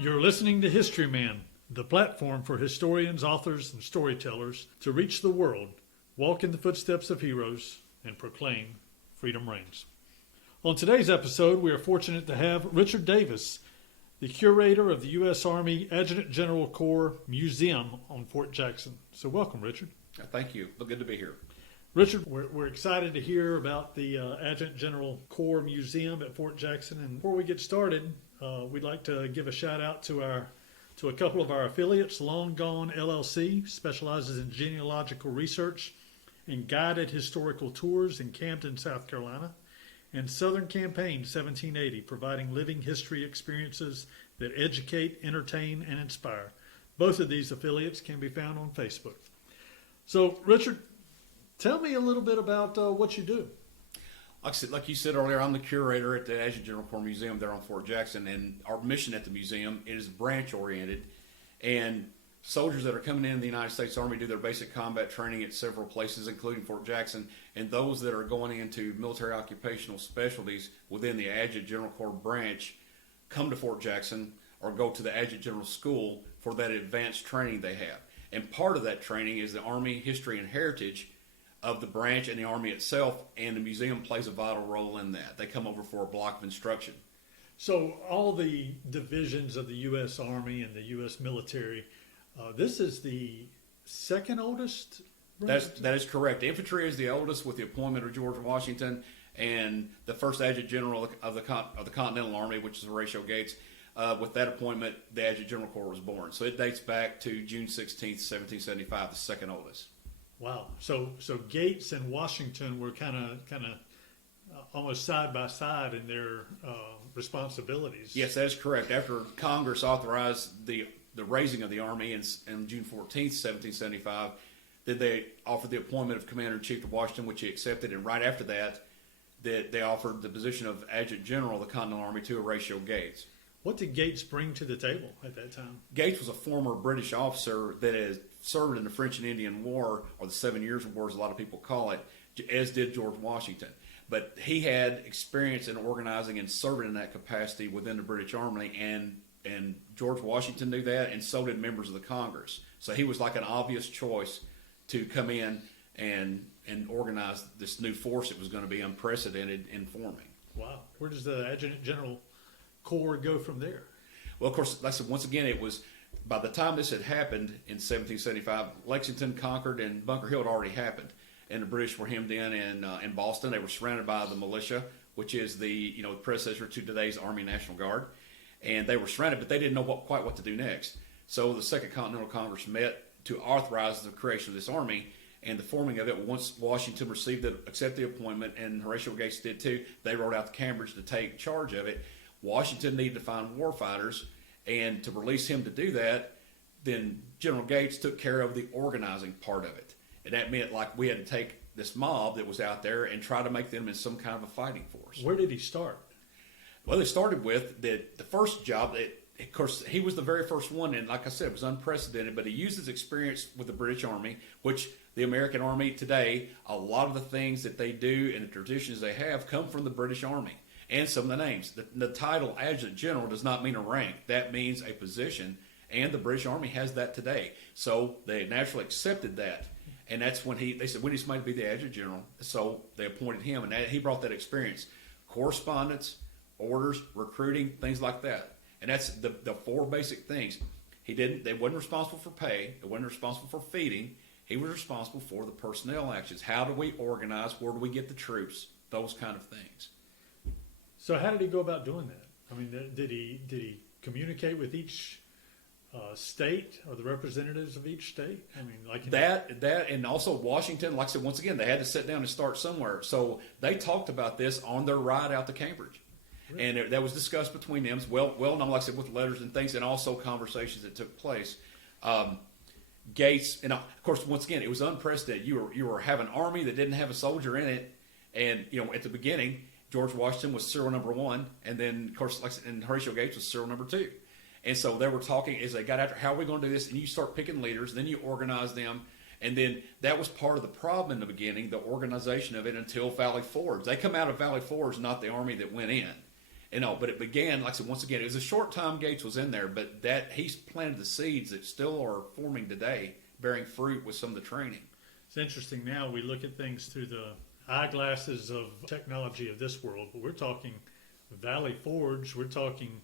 You're listening to Historyman, the platform for historians, authors, and storytellers to reach the world, walk in the footsteps of heroes, and proclaim freedom reigns. On today's episode, we are fortunate to have Richard Davis, the curator of the U.S. Army Adjutant General Corps Museum on Fort Jackson. So welcome, Richard. Thank you. Good to be here. Richard, we're excited to hear about the Adjutant General Corps Museum at Fort Jackson. And before we get started, we'd like to give a shout out to a couple of our affiliates. Long Gone LLC specializes in genealogical research and guided historical tours in Camden, South Carolina, and Southern Campaign 1780, providing living history experiences that educate, entertain, and inspire. Both of these affiliates can be found on Facebook. So, Richard, tell me a little bit about what you do. Like you said earlier, I'm the curator at the Adjutant General Corps Museum there on Fort Jackson, and our mission at the museum is branch-oriented, and soldiers that are coming in the United States Army do their basic combat training at several places, including Fort Jackson, and those that are going into military occupational specialties within the Adjutant General Corps branch come to Fort Jackson or go to the Adjutant General School for that advanced training they have. And part of that training is the Army history and heritage of the branch and the Army itself, and the museum plays a vital role in that. They come over for a block of instruction. So all the divisions of the U.S. Army and the U.S. military, this is the second oldest branch? That is correct. Infantry is the oldest with the appointment of George Washington, and the first Adjutant General of the Continental Army, which is Horatio Gates. With that appointment, the Adjutant General Corps was born. So it dates back to June 16th, 1775, the second oldest. Wow. So Gates and Washington were kind of almost side by side in their responsibilities. Yes, that is correct. After Congress authorized the raising of the Army in June 14th, 1775, then they offered the appointment of Commander-in-Chief to Washington, which he accepted. And right after that, they offered the position of Adjutant General of the Continental Army to Horatio Gates. What did Gates bring to the table at that time? Gates was a former British officer that has served in the French and Indian War, or the 7 Years' War as a lot of people call it, as did George Washington. But he had experience in organizing and serving in that capacity within the British Army, and George Washington knew that, and so did members of the Congress. So he was like an obvious choice to come in and organize this new force that was going to be unprecedented in forming. Wow. Where does the Adjutant General Corps go from there? Well, of course, like I said, once again, it was by the time this had happened in 1775, Lexington, Concord, and Bunker Hill had already happened, and the British were hemmed in Boston. They were surrounded by the militia, which is the predecessor to today's Army National Guard, and they were surrounded, but they didn't know quite what to do next. So the Second Continental Congress met to authorize the creation of this army, and the forming of it. Once Washington accepted the appointment, and Horatio Gates did too, they wrote out to Cambridge to take charge of it. Washington needed to find warfighters, and to release him to do that, then General Gates took care of the organizing part of it. And that meant like we had to take this mob that was out there and try to make them in some kind of a fighting force. Where did he start? Well, they started with the first job. Of course, he was the very first one, and like I said, it was unprecedented, but he used his experience with the British Army, which the American Army today, a lot of the things that they do and the traditions they have come from the British Army. And some of the names. The title Adjutant General does not mean a rank. That means a position, and the British Army has that today. So they naturally accepted that, and that's when they said, we need somebody to be the Adjutant General. So they appointed him, and he brought that experience. Correspondence, orders, recruiting, things like that. And that's the four basic things. They wasn't responsible for pay. They wasn't responsible for feeding. He was responsible for the personnel actions. How do we organize? Where do we get the troops? Those kind of things. So how did he go about doing that? I mean, did he communicate with each state or the representatives of each state? I mean, like that, and also Washington. Like I said, once again, they had to sit down and start somewhere. So they talked about this on their ride out to Cambridge, really? And that was discussed between them. Well known, like I said, with letters and things, and also conversations that took place. Gates, and of course, once again, it was unprecedented. You were having an army that didn't have a soldier in it, and at the beginning, George Washington was serial number 1, and then, of course, and Horatio Gates was serial number 2. And so they were talking as they got after, how are we going to do this? And you start picking leaders, then you organize them, and then that was part of the problem in the beginning, the organization of it until Valley Forge. They come out of Valley Forge, not the army that went in. But it began, like I said, once again, it was a short time Gates was in there, but that he's planted the seeds that still are forming today, bearing fruit with some of the training. It's interesting now we look at things through the eyeglasses of technology of this world, but we're talking Valley Forge, we're talking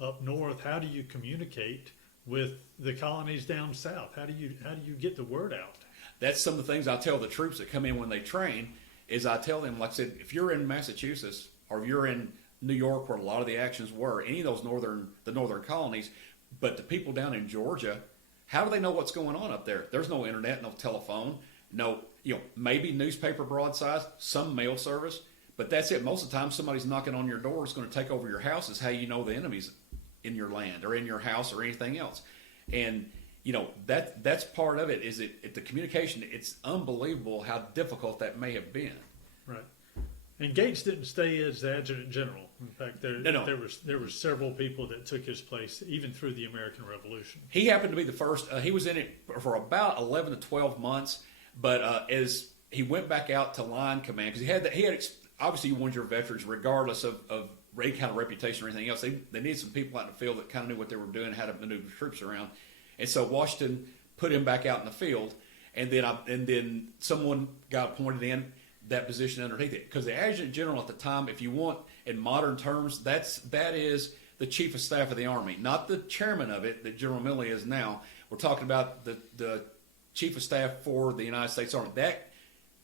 up north. How do you communicate with the colonies down south? How do you get the word out? That's some of the things I tell the troops that come in when they train, is I tell them, like I said, if you're in Massachusetts or if you're in New York where a lot of the actions were, any of those northern colonies, but the people down in Georgia, how do they know what's going on up there? There's no internet, no telephone, no, maybe newspaper broadsides, some mail service, but that's it. Most of the time somebody's knocking on your door, it's going to take over your house, is how you know the enemy's in your land or in your house or anything else. And that's part of it, is the communication. It's unbelievable how difficult that may have been. Right. And Gates didn't stay as the Adjutant General. In fact, there were several people that took his place, even through the American Revolution. He happened to be the first. He was in it for about 11 to 12 months, but as he went back out to line command, because he had obviously you wanted your veterans, regardless of any kind of reputation or anything else. They needed some people out in the field that kind of knew what they were doing, how to maneuver troops around, and so Washington put him back out in the field, and then someone got appointed in that position underneath it, because the Adjutant General at the time, if you want in modern terms, that is the Chief of Staff of the Army, not the chairman of it that General Milley is now. We're talking about the Chief of Staff for the United States Army. That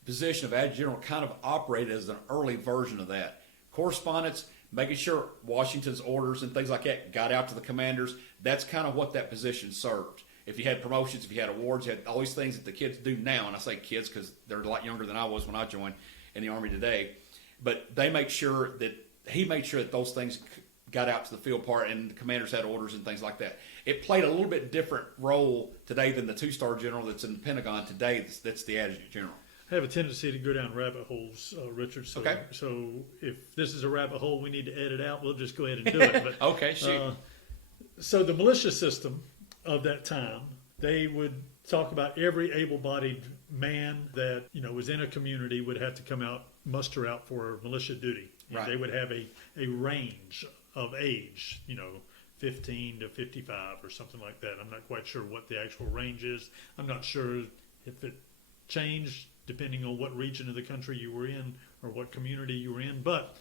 position of Adjutant General kind of operated as an early version of that. Correspondence, making sure Washington's orders and things like that got out to the commanders. That's kind of what that position served. If you had promotions, if you had awards, you had all these things that the kids do now, and I say kids because they're a lot younger than I was when I joined in the Army today, but he made sure that those things got out to the field part, and the commanders had orders and things like that. It played a little bit different role today than the two-star general that's in the Pentagon today. That's the Adjutant General. I have a tendency to go down rabbit holes, Richard. So, okay. So if this is a rabbit hole we need to edit out, we'll just go ahead and do it. But, okay, shoot. So the militia system of that time, they would talk about every able-bodied man that was in a community would have to come out, muster out for militia duty. And right. They would have a range of age, 15 to 55 or something like that. I'm not quite sure what the actual range is. I'm not sure if it changed depending on what region of the country you were in or what community you were in. But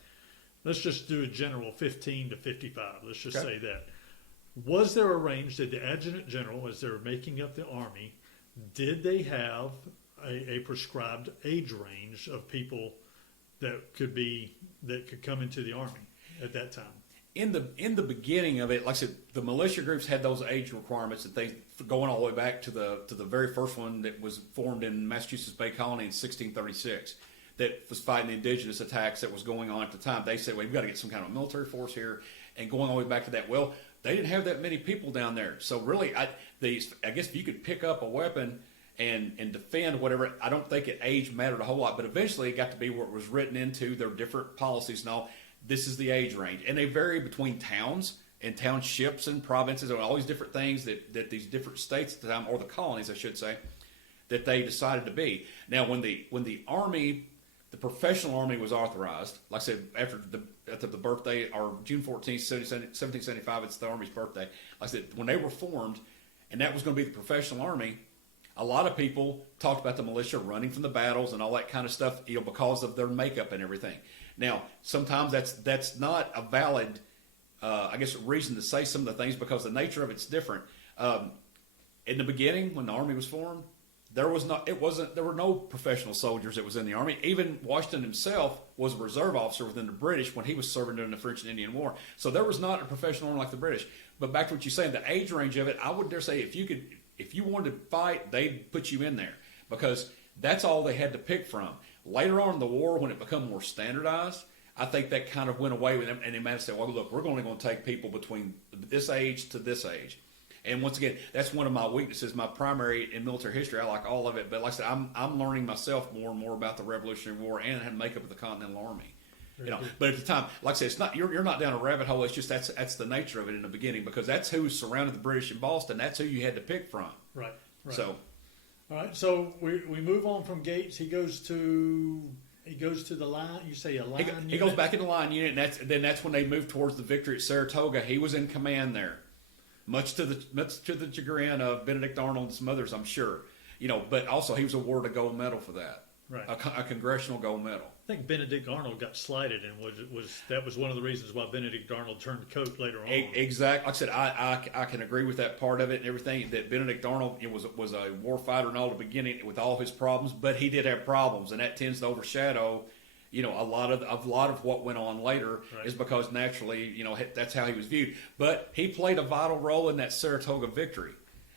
let's just do a general 15 to 55. Let's just say that. Was there a range? Did the Adjutant General, as they were making up the Army, did they have a prescribed age range of people that could come into the Army at that time? In the beginning of it, like I said, the militia groups had those age requirements and things going all the way back to the very first one that was formed in Massachusetts Bay Colony in 1636 that was fighting the indigenous attacks that was going on at the time. They said, well, we've got to get some kind of military force here, and going all the way back to that. Well, they didn't have that many people down there. So really, I guess if you could pick up a weapon and defend whatever, I don't think age mattered a whole lot. But eventually it got to be where it was written into their different policies and all. This is the age range. And they vary between towns and townships and provinces and all these different things that these different states at the time, or the colonies, I should say, that they decided to be. Now, when the Army, the professional Army was authorized, like I said, after the birthday, or June 14th, 1775, it's the Army's birthday. Like I said, when they were formed, and that was going to be the professional Army, a lot of people talked about the militia running from the battles and all that kind of stuff, because of their makeup and everything. Now, sometimes that's not a valid, reason to say some of the things, because the nature of it's different. In the beginning, when the Army was formed, there were no professional soldiers that was in the Army. Even Washington himself was a reserve officer within the British when he was serving during the French and Indian War. So there was not a professional Army like the British. But back to what you're saying, the age range of it, I would dare say if you wanted to fight, they'd put you in there, because that's all they had to pick from. Later on in the war, when it became more standardized, I think that kind of went away with them, and they might have said, well, look, we're only going to take people between this age to this age. And once again, that's one of my weaknesses. My primary in military history, I like all of it, but like I said, I'm learning myself more and more about the Revolutionary War and how to make up of the Continental Army. But at the time, like I said, it's not you're not down a rabbit hole. It's just that's the nature of it in the beginning, because that's who surrounded the British in Boston. That's who you had to pick from. Right. So, all right. So we move on from Gates. He goes to he goes to the line. You say a line. He goes back in the line unit, and that's when they moved towards the victory at Saratoga. He was in command there, much to the chagrin of Benedict Arnold and some others, I'm sure. But also he was awarded a gold medal for that, Right. a congressional gold medal. I think Benedict Arnold got slighted, and that was one of the reasons why Benedict Arnold turned coat later on. Exactly. Like I said, I can agree with that part of it and everything. That Benedict Arnold was a war fighter and all the beginning with all his problems, but he did have problems, and that tends to overshadow, a lot of what went on later. Right. Is because naturally, that's how he was viewed. But he played a vital role in that Saratoga victory,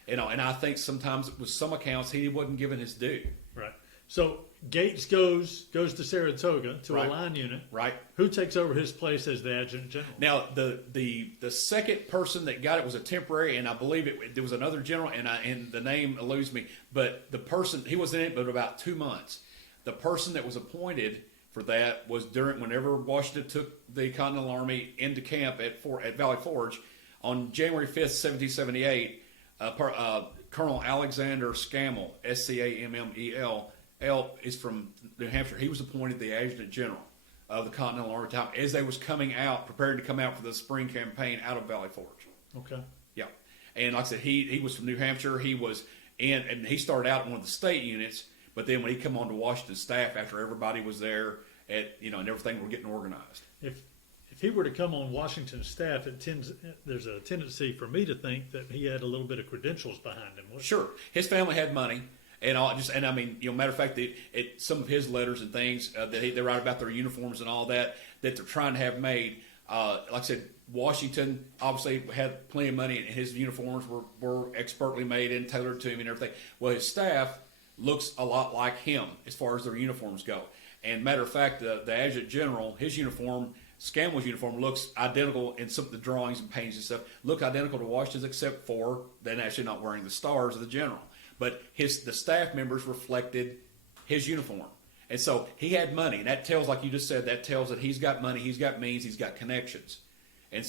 and I think sometimes with some accounts he wasn't given his due. Right. So Gates goes to Saratoga to a Right. line unit. Right. Who takes over his place as the adjutant general? Now, the second person that got it was a temporary, and I believe there was another general, and the name eludes me. But the person, he was in it, but about 2 months. The person that was appointed for that was whenever Washington took the Continental Army into camp at Valley Forge on January 5th, 1778. Colonel Alexander Scammell, Scammel. L is from New Hampshire. He was appointed the adjutant general of the Continental Army time as they was coming out, preparing to come out for the spring campaign out of Valley Forge. Okay. Yeah, and like I said, he was from New Hampshire. He was and he started out in one of the state units, but then when he come on to Washington staff after everybody was there and everything were getting organized. If he were to come on Washington's staff, there's a tendency for me to think that he had a little bit of credentials behind him. Sure, his family had money. And I mean, matter of fact, some of his letters and things that they write about their uniforms and all that they're trying to have made. Like I said, Washington obviously had plenty of money, and his uniforms were expertly made and tailored to him and everything. Well, his staff looks a lot like him as far as their uniforms go. And matter of fact, the adjutant general, his uniform, Scammell's uniform, looks identical in some of the drawings and paintings and stuff. Look identical to Washington's, except for them actually not wearing the stars of the general. But the staff members reflected his uniform. And so he had money. And that tells, like you just said, that tells that he's got money, he's got means, he's got connections. And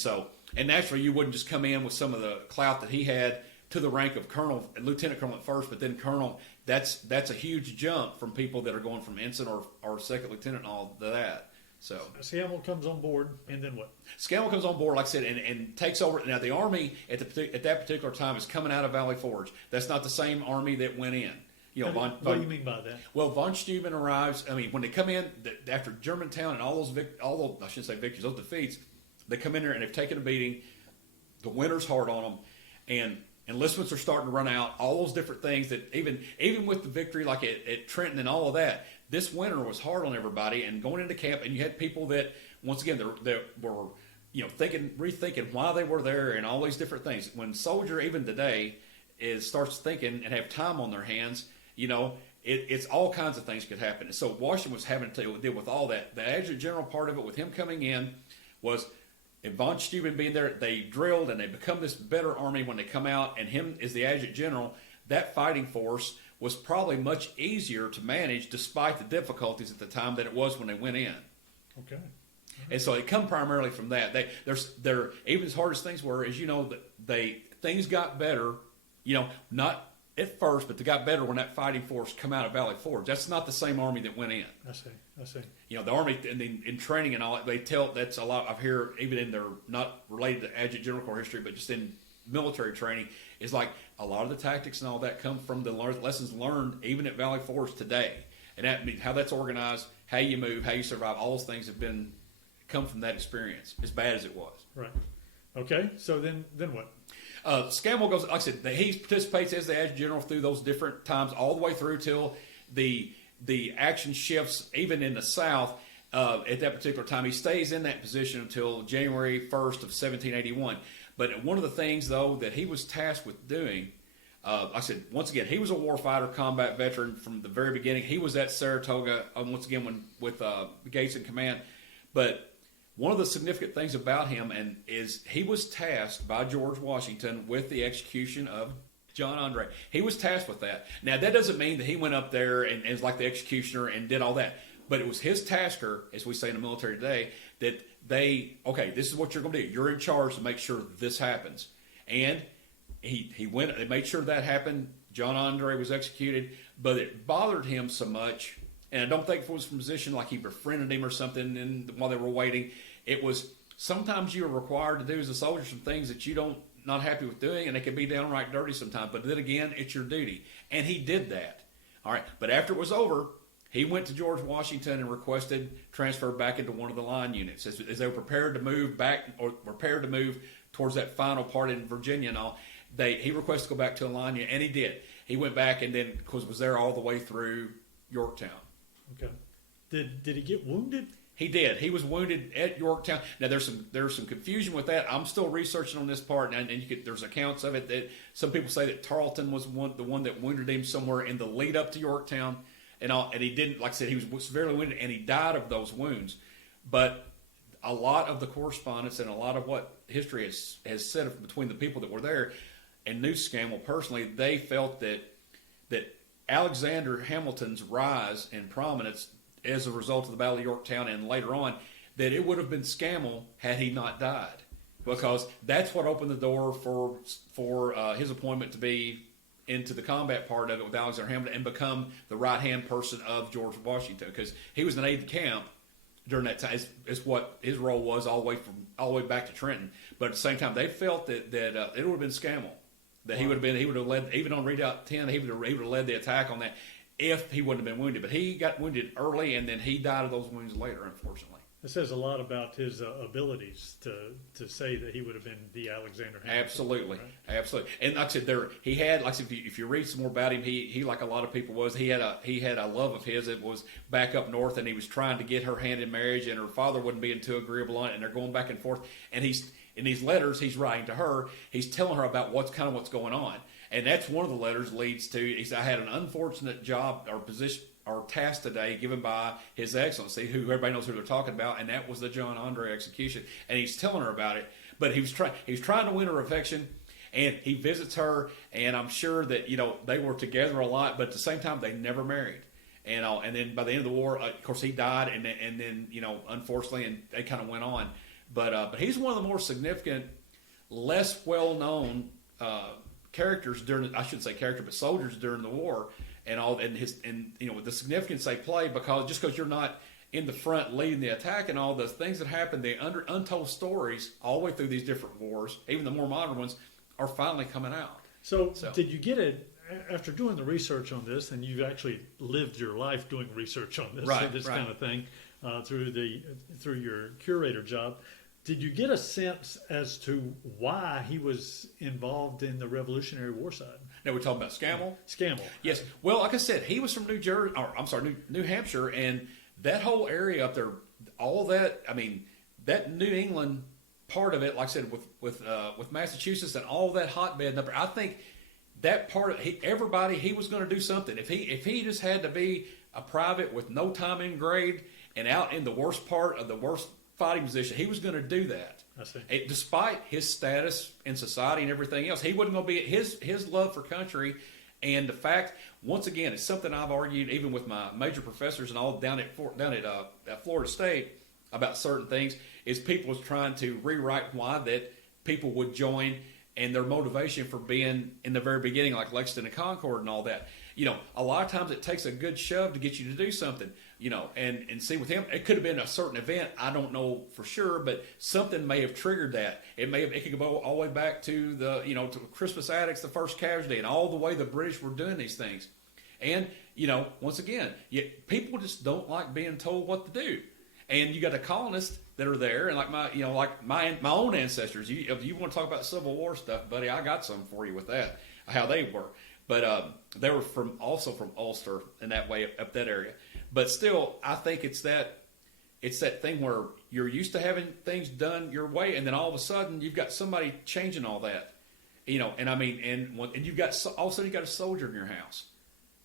naturally you wouldn't just come in with some of the clout that he had to the rank of colonel, lieutenant colonel at first, but then colonel. That's a huge jump from people that are going from ensign or second lieutenant and all that. So Scammell comes on board, and then what? Scammell comes on board, like I said, and takes over. Now, the Army at that particular time is coming out of Valley Forge. That's not the same Army that went in. What do you mean by that? Well, von Steuben arrives. I mean, when they come in after Germantown and all those I shouldn't say victories, those defeats, they come in there and they've taken a beating. The winter's hard on them, and enlistments are starting to run out. All those different things that even with the victory, like at Trenton and all of that. This winter was hard on everybody, and going into camp, and you had people that, once again, that were, rethinking why they were there and all these different things. When a soldier, even today, starts thinking and have time on their hands, it's all kinds of things could happen. So Washington was having to deal with all that. The adjutant general part of it, with him coming in, was, and von Steuben being there, they drilled and they become this better army when they come out, and him as the adjutant general, that fighting force was probably much easier to manage despite the difficulties at the time than it was when they went in. Okay. And so it come primarily from that. They're even as hard as things were, as things got better, not at first, but they got better when that fighting force come out of Valley Forge. That's not the same army that went in. I see. The army in training and all that, they tell that's a lot. I've heard even in their, not related to Adjutant General Corps history, but just in military training, is like a lot of the tactics and all that come from the lessons learned even at Valley Forge today, and that means how that's organized, how you move, how you survive. All those things have come from that experience, as bad as it was. Right. Okay. So then what? Scammell goes, like I said, he participates as the adjutant general through those different times, all the way through till the action shifts, even in the South. At that particular time, he stays in that position until January 1st of 1781. But one of the things, though, that he was tasked with doing, like I said, once again, he was a warfighter, combat veteran from the very beginning. He was at Saratoga, once again, with Gates in command. But one of the significant things about him is he was tasked by George Washington with the execution of John Andre. He was tasked with that. Now, that doesn't mean that he went up there and was like the executioner and did all that. But it was his tasker, as we say in the military today, that this is what you're going to do. You're in charge to make sure this happens. And he went and made sure that happened. John Andre was executed, but it bothered him so much. And I don't think it was from a position like he befriended him or something and while they were waiting. It was sometimes you are required to do as a soldier some things that you don't not happy with doing, and it can be downright dirty sometimes. But then again, it's your duty. And he did that. All right. But after it was over, he went to George Washington and requested transfer back into one of the line units as they were prepared to move back or prepared to move towards that final part in Virginia and all. He requested to go back to a line unit, and he did. He went back and then, of course, was there all the way through Yorktown. Okay. Did he get wounded? He did. He was wounded at Yorktown. Now there's some confusion with that. I'm still researching on this part, and there's accounts of it that some people say that Tarleton was the one that wounded him somewhere in the lead up to Yorktown, and he didn't. Like I said, he was severely wounded, and he died of those wounds. But a lot of the correspondence and a lot of what history has said between the people that were there and New Scammell personally, they felt that Alexander Hamilton's rise in prominence as a result of the Battle of Yorktown and later on, that it would have been Scammell had he not died, because that's what opened the door for his appointment to be into the combat part of it with Alexander Hamilton and become the right-hand person of George Washington, because he was an aide-de-camp during that time. Is what his role was all the way back to Trenton. But at the same time, they felt that it would have been Scammell, that he would have led, even on Redoubt 10, he would have led the attack on that if he wouldn't have been wounded. But he got wounded early, and then he died of those wounds later, unfortunately. It says a lot about his abilities to say that he would have been the Alexander Hamilton. Absolutely, right? Absolutely. And like I said, he had, like I said, if you read some more about him, he like a lot of people was, he had a love of his that was back up north, and he was trying to get her hand in marriage, and her father wasn't being too agreeable on it, and they're going back and forth. And he's in these letters he's writing to her, he's telling her about what's going on. And that's one of the letters leads to, he said, I had an unfortunate job or position or task today given by His Excellency, who everybody knows who they're talking about, and that was the John Andre execution. And he's telling her about it, but he was trying to win her affection, and he visits her, and I'm sure that, they were together a lot, but at the same time, they never married. And then by the end of the war, of course, he died, and then unfortunately, and they kind of went on. But he's one of the more significant, less well-known characters but soldiers during the war, and the significance they play, because you're not in the front leading the attack and all the things that happen, the untold stories all the way through these different wars, even the more modern ones, are finally coming out. So did you get it after doing the research on this, and you've actually lived your life doing research on this, right. kind of thing, through your curator job? Did you get a sense as to why he was involved in the Revolutionary War side? Now we're talking about Scammell? Scammell. Yes. Well, like I said, he was from New Hampshire, and that whole area up there, all that, that New England part of it, like I said, with Massachusetts and all that hotbed up there, I think that part of he was going to do something. If he just had to be a private with no time in grade and out in the worst part of the worst fighting position, he was going to do that. I see. Despite his status in society and everything else, he wasn't going to be his love for country, and the fact, once again, it's something I've argued even with my major professors and all down at Florida State about certain things, is people was trying to rewrite why that people would join and their motivation for being in the very beginning, like Lexington and Concord and all that. A lot of times it takes a good shove to get you to do something, and see with him, it could have been a certain event. I don't know for sure, but something may have triggered that. It could go all the way back to to Crispus Attucks, the first casualty, and all the way the British were doing these things. And, once again, people just don't like being told what to do. And you got the colonists that are there, and my own ancestors. If you want to talk about Civil War stuff, buddy, I got some for you with that, how they were. But they were also from Ulster in that way, up that area. But still, I think it's that thing where you're used to having things done your way, and then all of a sudden you've got somebody changing all that, and you've got all of a sudden you got a soldier in your house.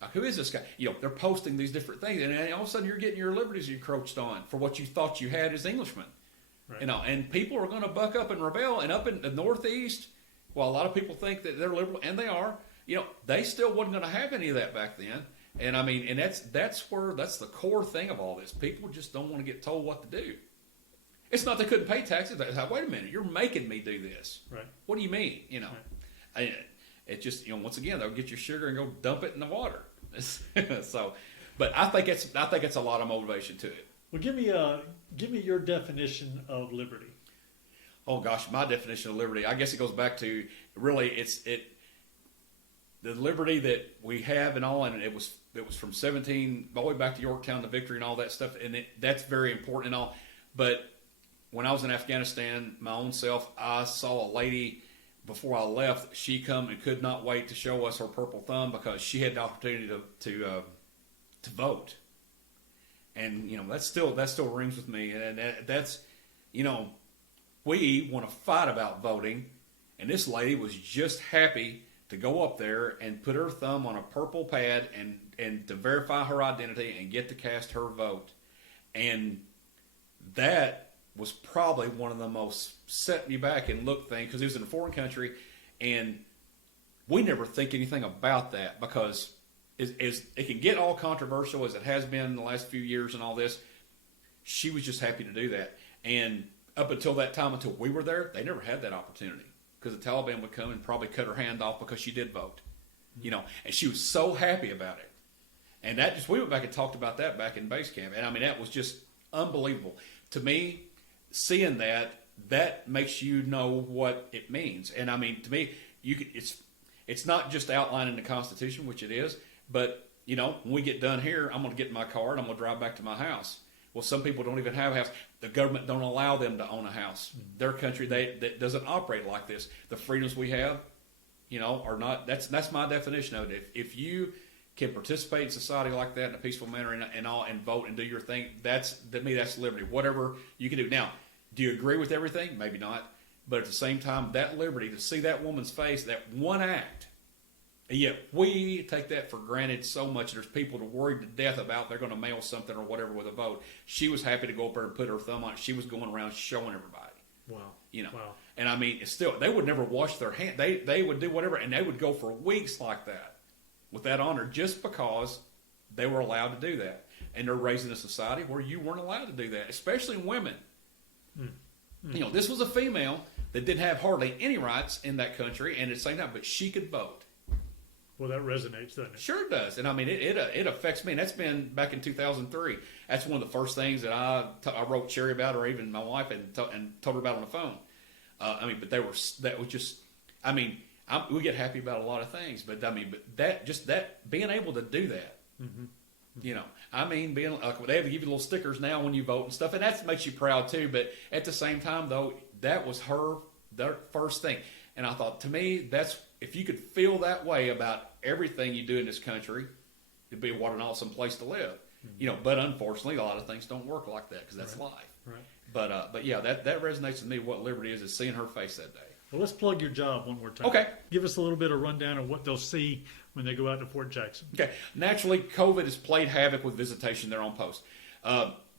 Like, who is this guy? They're posting these different things, and all of a sudden you're getting your liberties encroached on for what you thought you had as Englishmen. Right. And people are going to buck up and rebel, and up in the Northeast, well, a lot of people think that they're liberal, and they are. They still wasn't going to have any of that back then. And and that's the core thing of all this. People just don't want to get told what to do. It's not they couldn't pay taxes. They like, wait a minute, you're making me do this. Right. What do you mean? It just, once again, they'll get your sugar and go dump it in the water. So, But I think it's a lot of motivation to it. Well, give me your definition of liberty. Oh gosh, my definition of liberty, I guess it goes back to really the liberty that we have and all, and it was from 17 all the way back to Yorktown, the victory and all that stuff, and that's very important and all. But when I was in Afghanistan, my own self, I saw a lady before I left. She come and could not wait to show us her purple thumb because she had the opportunity to vote, and that still rings with me, and that's we want to fight about voting, and this lady was just happy to go up there and put her thumb on a purple pad and to verify her identity and get to cast her vote. And that was probably one of the most set me back and look things, because it was in a foreign country, and we never think anything about that because as it can get all controversial as it has been in the last few years and all this. She was just happy to do that. And up until that time, until we were there, they never had that opportunity because the Taliban would come and probably cut her hand off because she did vote, and she was so happy about it. And we went back and talked about that back in base camp. And I mean, that was just unbelievable to me. Seeing that makes you know what it means. And I mean, to me, it's not just outlining the Constitution, which it is, but when we get done here, I'm going to get in my car and I'm going to drive back to my house. Well, some people don't even have a house. The government don't allow them to own a house. Their country, that doesn't operate like this. The freedoms we have, are not. That's my definition of it. If you can participate in society like that in a peaceful manner and vote and do your thing, to me that's liberty. Whatever you can do. Now, do you agree with everything? Maybe not. But at the same time, that liberty to see that woman's face, that one act. And yet we take that for granted so much. There's people that are worried to death about they're going to mail something or whatever with a vote. She was happy to go up there and put her thumb on it. She was going around showing everybody. Wow. Wow. And I mean, it's still, they would never wash their hands. They would do whatever, and they would go for weeks like that with that honor just because they were allowed to do that. And they're raised in a society where you weren't allowed to do that, especially women. This was a female that didn't have hardly any rights in that country, and at the same time, but she could vote. Well, that resonates, doesn't it? Sure it does. And I mean, it affects me. And that's been back in 2003. That's one of the first things that I wrote Sherry about, or even my wife, and told her about on the phone. We get happy about a lot of things, but that being able to do that, being they have to give you little stickers now when you vote and stuff, and that makes you proud too. But at the same time, though, that was their first thing. And I thought, to me, if you could feel that way about everything you do in this country, it'd be what an awesome place to live. But unfortunately, a lot of things don't work like that because that's life. Right. But yeah, that resonates with me. What liberty is seeing her face that day. Well, let's plug your job one more time. Okay. Give us a little bit of rundown of what they'll see when they go out to Fort Jackson. Okay. Naturally, COVID has played havoc with visitation there on post.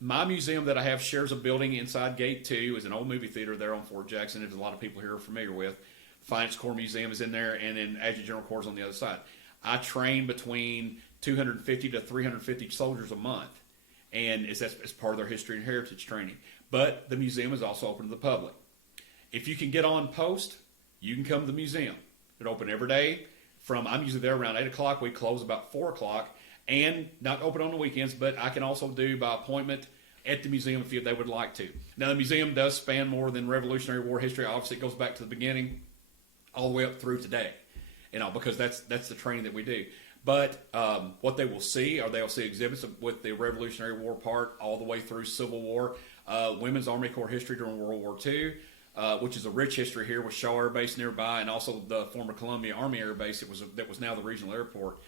My museum that I have shares a building inside Gate 2. Is an old movie theater there on Fort Jackson. There's a lot of people here are familiar with. Finance Corps Museum is in there, and then Adjutant General Corps is on the other side. I train between 250 to 350 soldiers a month, and it's part of their history and heritage training. But the museum is also open to the public. If you can get on post, you can come to the museum. It's open every day. I'm usually there around 8 o'clock. We close about 4 o'clock, and not open on the weekends, but I can also do by appointment at the museum if they would like to. Now, the museum does span more than Revolutionary War history. Obviously, it goes back to the beginning all the way up through today, because that's the training that we do. But what they will see, they'll see exhibits with the Revolutionary War part all the way through Civil War, Women's Army Corps history during World War II, which is a rich history here with Shaw Air Base nearby, and also the former Columbia Army Air Base that was now the regional airport.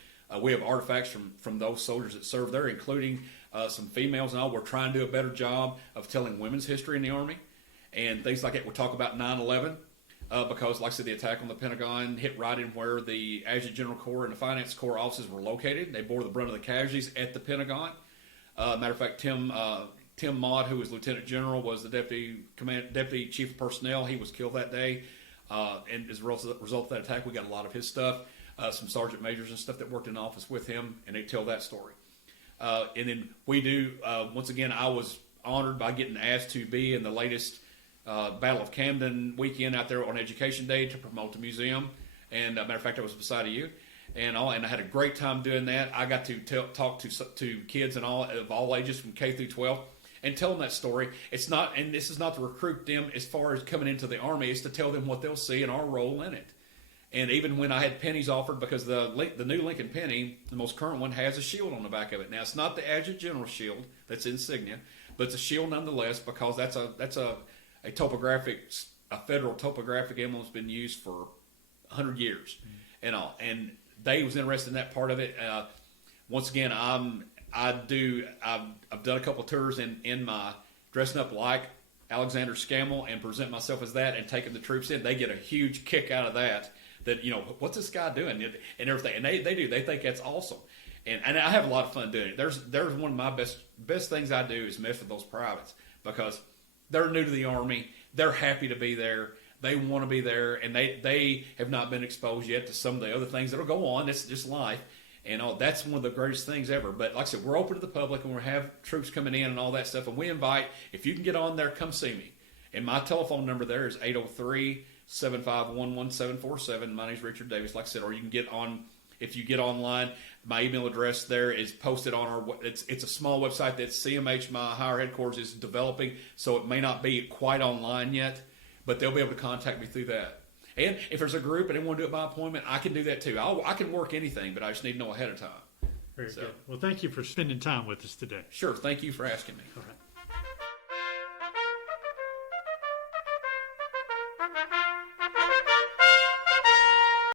We have artifacts from those soldiers that served there, including some females and all. We're trying to do a better job of telling women's history in the Army and things like that. We'll talk about 9/11. Because, like I said, the attack on the Pentagon hit right in where the Adjutant General Corps and the Finance Corps offices were located. They bore the brunt of the casualties at the Pentagon. Matter of fact, Tim Maude, who was Lieutenant General, was the Deputy Chief of Personnel. He was killed that day. And as a result of that attack, we got a lot of his stuff. Some sergeant majors and stuff that worked in the office with him, and they tell that story. And then we do, once again, I was honored by getting asked to be in the latest Battle of Camden weekend out there on Education Day to promote the museum, and matter of fact, I was beside of you, and I had a great time doing that. I got to talk to kids and all of all ages from K through 12 and tell them that story. It's not, and this is not to recruit them as far as coming into the Army. It's to tell them what they'll see and our role in it. And even when I had pennies offered, because the new Lincoln penny, the most current one, has a shield on the back of it. Now it's not the Adjutant General shield that's insignia, but it's a shield nonetheless, because that's a federal topographic emblem that's been used for 100 years and all. And they was interested in that part of it. Once again, I've done a couple tours in my dressing up like Alexander Scammell and present myself as that and taking the troops in. They get a huge kick out of that. That, what's this guy doing and everything, and they think that's awesome, and I have a lot of fun doing it. There's one of my best things I do is mess with those privates, because they're new to the Army, they're happy to be there, they want to be there, and they have not been exposed yet to some of the other things that'll go on. It's just life, and that's one of the greatest things ever. But like I said, we're open to the public, and we have troops coming in and all that stuff, and we invite, if you can get on there, come see me. And my telephone number there is 803-751-1747. My name's Richard Davis, like I said, or you can get on, if you get online, my email address there is posted on our, it's a small website that CMH, my higher headquarters, is developing, so it may not be quite online yet, but they'll be able to contact me through that. And if there's a group and they want to do it by appointment, I can do that too. I can work anything, but I just need to know ahead of time. Very good. Well, thank you for spending time with us today. Sure, thank you for asking me. All right.